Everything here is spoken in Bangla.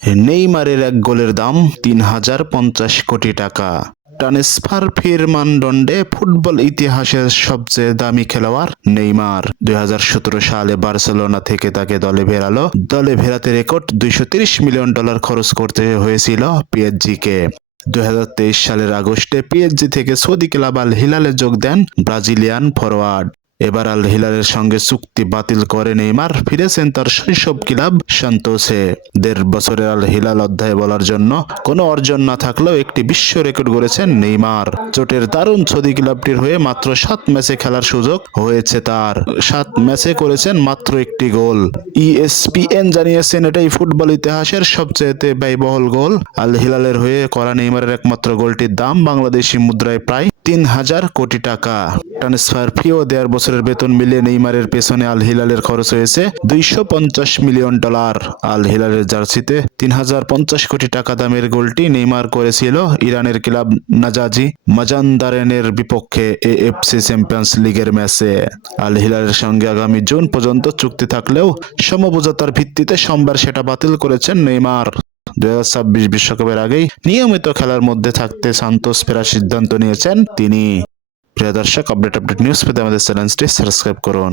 নেইমারের এক গোলের দাম তিন হাজার পঞ্চাশ কোটি টাকা। ট্রান্সফার ফির মানদণ্ডে ফুটবল ইতিহাসের সবচেয়ে দামি খেলোয়াড় নেইমার। দুই হাজার সতেরো সালে বার্সেলোনা থেকে তাকে দলে ফেরালো। দলে ফেরাতে রেকর্ড দুইশো মিলিয়ন ডলার খরচ করতে হয়েছিল পিএসজি কে দুই সালের আগস্টে পিএসজি থেকে সৌদি ক্লাব আল হিলালে যোগ দেন ব্রাজিলিয়ান ফরওয়ার্ড এবার আল হিলালের সঙ্গে চুক্তি বাতিল করে নেইমার, ফিরেছেন তার শৈশব ক্লাব সান্তোসে। দেড় বছরের আল হিলাল অধ্যায় বলার জন্য কোনো অর্জন না থাকলেও একটি বিশ্ব রেকর্ড গড়েছেন নেইমার। চোটের দারুণ সৌদি ক্লাবটির হয়ে মাত্র সাত ম্যাচে খেলার সুযোগ হয়েছে তার। সাত ম্যাচে করেছেন মাত্র একটি গোল। ইএসপিএন জানিয়েছেন, এটাই ফুটবল ইতিহাসের সবচেয়ে ব্যয়বহুল গোল। আল হিলালের হয়ে করা নেইমারের একমাত্র গোলটির দাম বাংলাদেশি মুদ্রায় প্রায় তিন হাজার কোটি টাকা। ট্রান্সফার ফি ও দেড় বছরের বেতন মিলিয়ে নেইমারের পেছনে আল হিলালের খরচ হয়েছে দুইশো পঞ্চাশ মিলিয়ন ডলার। আল হিলালের জার্সিতে তিন হাজার পঞ্চাশ কোটি টাকা দামের গোলটি নেইমার করেছিল ইরানের ক্লাব নাজাজি মাজানদারেনের বিপক্ষে এএফসি চ্যাম্পিয়ন্স লিগের ম্যাচে। আল হিলালের সঙ্গে আগামী জুন পর্যন্ত চুক্তি থাকলেও সমঝোতার ভিত্তিতে সোমবার সেটা বাতিল করেছেন নেইমার। দুই বিশ্বকাপের আগেই নিয়মিত খেলার মধ্যে থাকতে সান্তোস ফেরার সিদ্ধান্ত নিয়েছেন তিনি। প্রিয় দর্শক আপডেট আপডেট নিউজ পেতে আমাদের চ্যানেলটি সাবস্ক্রাইব করুন।